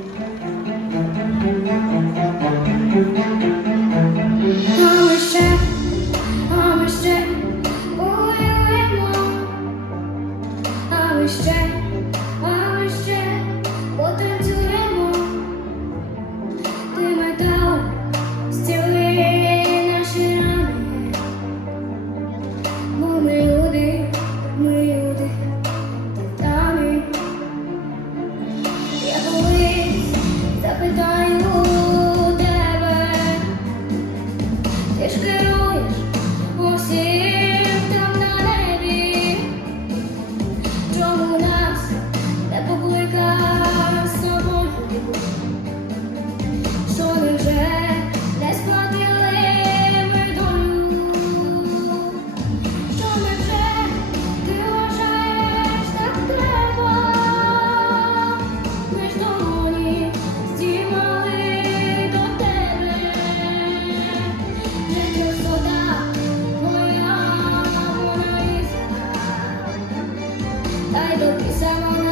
Thank you. I don't be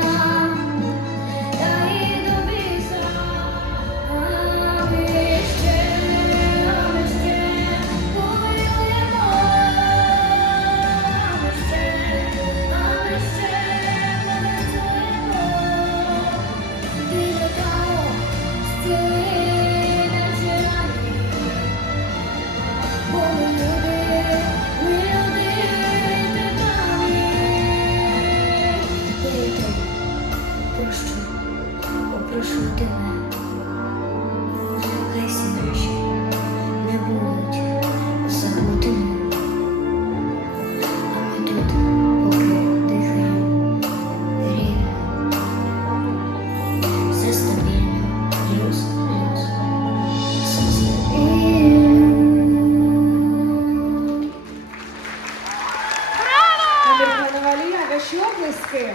אבל הנה, רשום הסכם.